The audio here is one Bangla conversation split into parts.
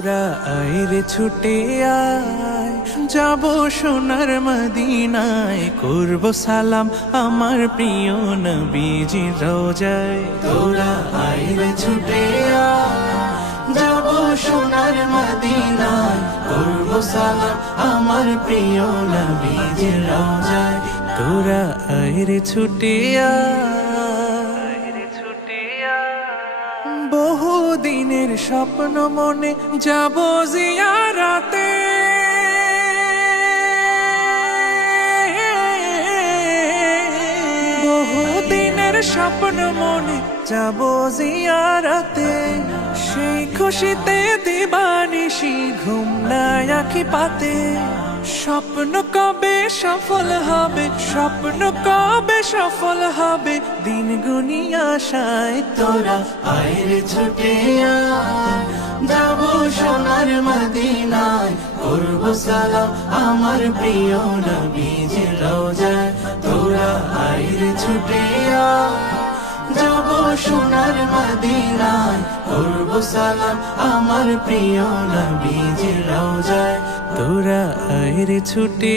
তোরা আইরে ছুটে আয়, যাব সোনার মদিনায়, করব সালাম আমার প্রিয় নবীজির রওজায়। তোরা আইরে ছুটে আয়, যাব সোনার মদিনায়, করব সালাম আমার প্রিয় নবীজির রওজায়। তোরা আইরে ছুটে আয়, বহু দিনের স্বপ্ন মনে যাব জিয়ারাতে, বহু দিনের স্বপ্ন মনে যাব জিয়ারাতে, সেই খুশিতে দিবানিশি ঘুম নাই আঁখি পাতে। স্বপ্ন কবে সফল হবে, স্বপ্ন কবে সফল হবে, দিন গুনি আশায়। তোরা আইরে ছুটে আয়, যাব সোনার মদিনায়, করব সালাম আমার প্রিয় নবীজির রওজায়। তোরা আইরে ছুটে আয়, যাব সোনার মদিনায়, করব সালাম আমার প্রিয় নবীজির রওজায়। তোরা আইরে ছুটে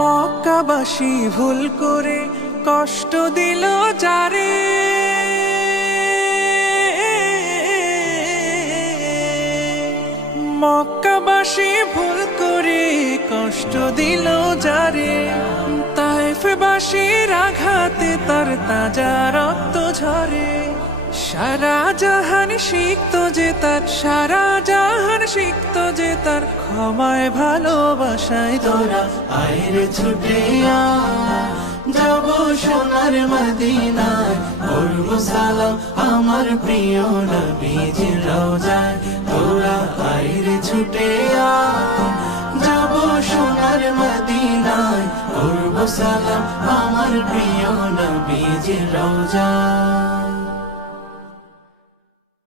মক্কাবাসী ভুল করে কষ্ট দিল যারে, মক্কাবাসী ভুল করে কষ্ট দিল যারে, তায়েফবাসীর আঘাতে তার তাজা রক্ত ঝরে। সারা জাহান শিখত যে তার, সারা জাহান শিখত যে তার ক্ষমায় ভালোবাসায়। তোরা আইরে ছুটে আয়, যাব সোনার মদিনায়, করব সালাম আমার প্রিয় নবীজির রওজায়। তোরা আইরে ছুটে আয়, যাব সোনার মদিনায়, করব সালাম আমার প্রিয় নবীজির রওজায়।